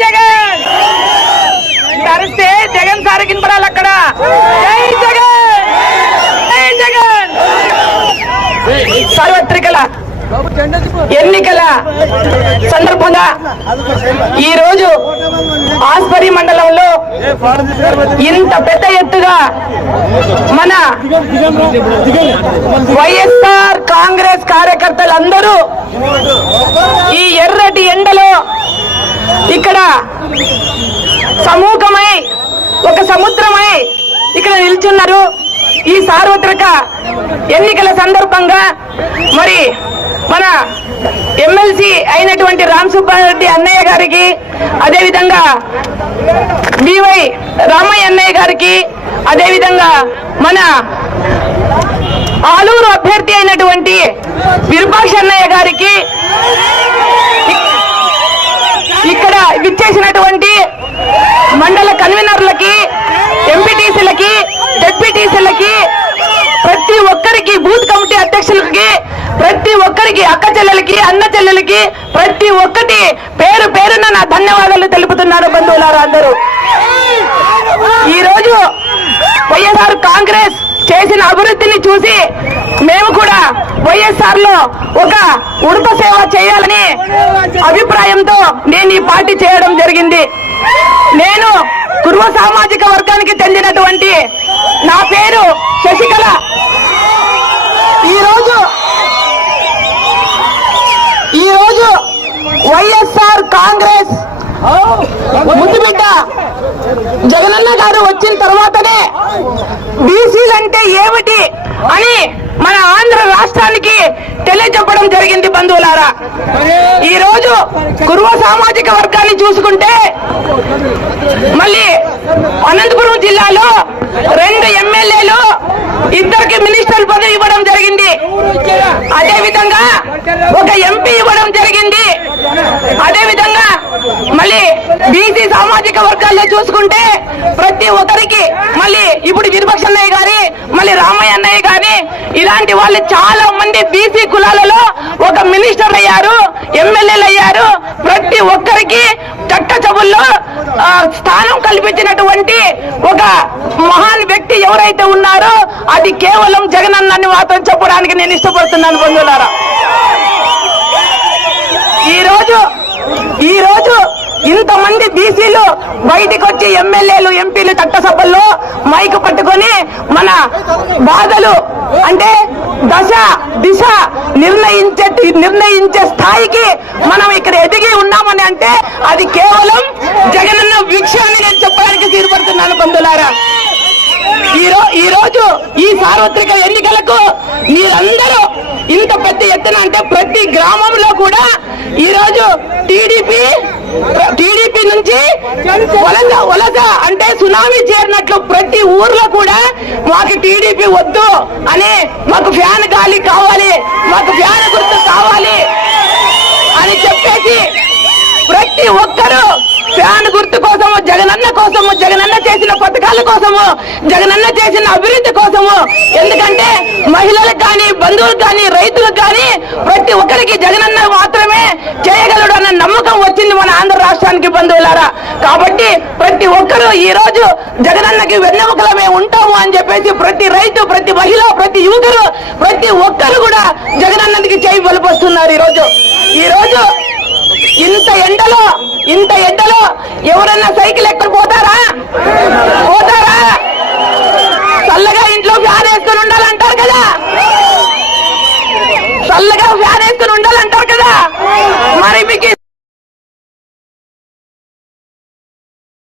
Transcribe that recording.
జగన్! అరిస్తే జగన్ సార్ కినపడాలి అక్కడ. జై జగన్! జై జగన్! సార్వత్రికల ఎన్నికల సందర్భంగా ఈ రోజు ఆస్పరి మండలంలో ఇంత పెద్ద ఎత్తుగా మన వైఎస్ఆర్ కాంగ్రెస్ కార్యకర్తలందరూ ఈ ఎర్రటి ఎండలో ఇక్కడ సమూహమై ఒక సముద్రమై ఇక్కడ నిల్చున్నారు. ఈ సార్వత్రిక ఎన్నికల సందర్భంగా మరి మన ఎమ్మెల్సీ అయినటువంటి రామ్ సుబ్బారెడ్డి అన్నయ్య గారికి అదేవిధంగా బివై రామయ్య అన్నయ్య గారికి అదేవిధంగా మన ఆలూరు అభ్యర్థి అయినటువంటి విరూపాక్ష అన్నయ్య గారికి ఎంపీటీసీలకి జెడ్పీటీసీలకి ప్రతి ఒక్కరికి బూత్ కమిటీ అధ్యక్షులకి ప్రతి ఒక్కరికి అక్క చెల్లెలకి అన్న చెల్లెలకి ప్రతి ఒక్కటి పేరు పేరున నా ధన్యవాదాలు తెలుపుతున్నారు బంధువులారా అందరూ. ఈరోజు వైఎస్ఆర్ కాంగ్రెస్ చేసిన అభివృద్ధిని చూసి మేము కూడా వైఎస్ఆర్లో ఒక ఉడప సేవ చేయాలని అభిప్రాయంతో నేను ఈ పార్టీ చేయడం జరిగింది. నేను కుర్వ సామాజిక వర్గానికి చెందినటువంటి నా పేరు శశికళ. ఈ రోజు వైఎస్ఆర్ కాంగ్రెస్ ముద్దుబిడ్డ జగనన్న గారు వచ్చిన తర్వాతనే బీసీలంటే ఏమిటి అని మన ఆంధ్ర రాష్ట్రానికి తెలియజెప్పడం జరిగింది బంధువులారా. ఈరోజు కుర్వ సామాజిక వర్గాన్ని చూసుకుంటే మళ్ళీ అనంతపురం జిల్లాలో రెండు ఎమ్మెల్యేలు ఇద్దరికి మినిస్టర్ పదవి ఇవ్వడం జరిగింది. అదే విధంగా ఒక ఎంపీ ఇవ్వడం జరిగింది. అదే విధంగా మళ్ళీ బీసీ సామాజిక వర్గాల్లో చూసుకుంటే ప్రతి ఒక్కరికి మళ్ళీ ఇప్పుడు విరుపక్ష అన్నయ్య గారి మళ్ళీ రామయ్య అన్నయ్య గారి ఇలాంటి వాళ్ళు చాలా మంది బీసీ కులాలలో ఒక మినిస్టర్ అయ్యారు ఎమ్మెల్యేలు అయ్యారు. ప్రతి ఒక్కరికి చట్ట చబుల్లో స్థానం కల్పించినటువంటి ఒక మహాన్ వ్యక్తి ఎవరైతే ఉన్నారో అది కేవలం జగనన్నని మాత్రం చెప్పడానికి నేను ఇష్టపడుతున్నాను బంధువులారా. ఈరోజు ఈరోజు ఇంతమంది బీసీలు బయటికి వచ్చి ఎమ్మెల్యేలు ఎంపీలు చట్టసభల్లో మైకు పట్టుకొని మన బాధలు అంటే దశ దిశ నిర్ణయించే నిర్ణయించే స్థాయికి మనం ఇక్కడ ఎదిగి ఉన్నామని అంటే అది కేవలం జగనన్న విషయాన్ని నేను చెప్పడానికి తీరుపడుతున్నాను బంధులారా రోజు ఈ సార్వత్రిక ఎన్నికలకు మీరందరూ ఇంత పెద్ద ఎత్తున అంటే ప్రతి గ్రామంలో కూడా ఈ రోజు టీడీపీ టీడీపీ నుంచి వలస వలస అంటే సునామీ చేరినట్లు ప్రతి ఊర్లో కూడా మాకు టీడీపీ వద్దు అని మాకు ఫ్యాన్ గాలి కావాలి మాకు ఫ్యాన్ గుర్తు కావాలి అని చెప్పేసి ప్రతి ఒక్కరూ ఫ్యాన్ గుర్తు కోసం జగనన్న కోసము జగనన్న చేసిన పథకాల కోసము జగనన్న చేసిన అభివృద్ధి కోసము. ఎందుకంటే మహిళలకు కానీ బంధువులకు కానీ రైతులకు కానీ ప్రతి ఒక్కరికి జగనన్న మాత్రమే చేయగలడు అన్న నమ్మకం వచ్చింది మన ఆంధ్ర రాష్ట్రానికి బంధువులారా. కాబట్టి ప్రతి ఒక్కరూ ఈ రోజు జగనన్నకి వెన్నెముకలమే ఉంటాము అని చెప్పేసి ప్రతి రైతు ప్రతి మహిళ ప్రతి యువకులు ప్రతి ఒక్కరు కూడా జగనన్నకి చేయి బలిపొస్తున్నారు ఈ రోజు ఈ రోజు ఇంత ఎండలో ఇంత ఎండలో ఎవరన్నా సైకిల్ అంటారు కదా? మరి మీకు